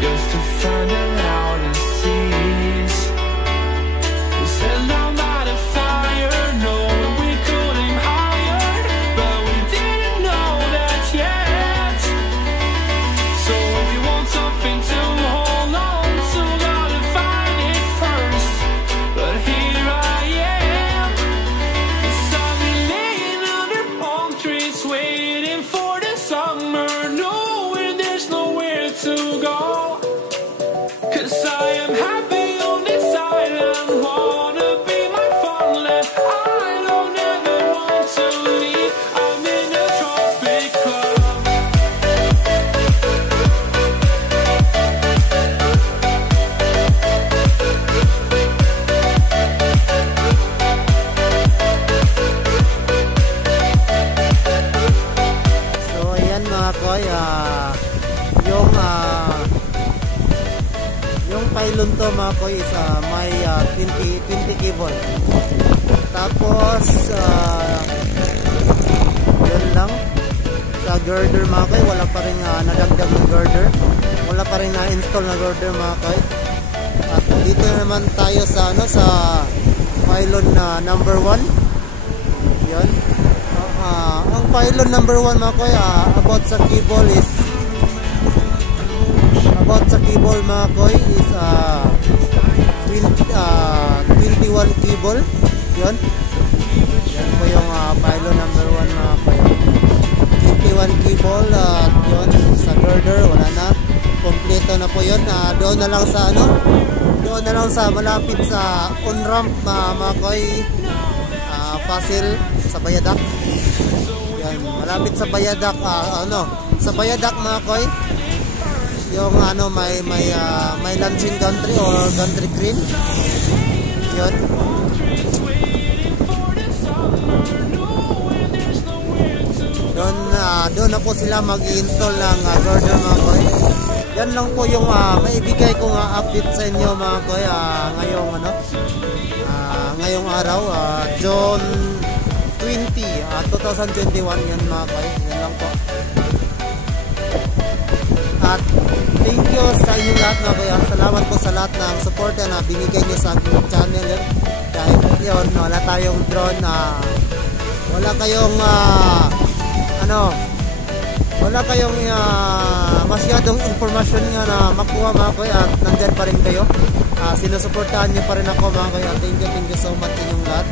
just to find the loudest tears. We set down by the fire, knowing we could aim higher, but we didn't know that yet. So if you want something to hold on to, gotta find it first. But here I am, 'cause I've been laying under palm trees, waiting for the summer, knowing there's nowhere to go. 'Cause I am happy on this island, wanna be my farmland. I don't ever want to leave, I'm in a tropic club. So ayan mga koy, yung pylon to mga koy is may 20 cable. Tapos yun lang sa girder mga koy, wala pa rin nadagdag ng girder, wala pa rin na-install na girder mga koy. At dito naman tayo sa sa pylon na number 1. Yun. Ang pylon number 1 mga koy, about sa cable mga koy is 21 cable. Yun po yung pylon number 1 mga koy. 21 cable at yun sa girder wala na, kompleto na po yun. Doon na lang sa malapit sa on ramp mga koy, Fasil sa Bayadak. Yan, malapit sa Bayadak, sa Bayadak mga koy, yung may launching gantry or gantry crane. Yun. Doon na po sila mag-i-install ng girder mga koy. Yan lang po yung maibigay kong update sa inyo mga koy, ngayong araw, June 20, 2021 yan mga koy. Yan lang po. At thank you sa inyong lahat mga koy. Salamat po sa lahat ng support na binigay nyo sa aking channel yun. Dahil yun, wala tayong drone, wala kayong wala kayong masyadong informasyon nga na makuha mga koy, at nandyan pa rin kayo. Sinusuportahan nyo pa rin ako mga koy. Thank you so much inyong lahat.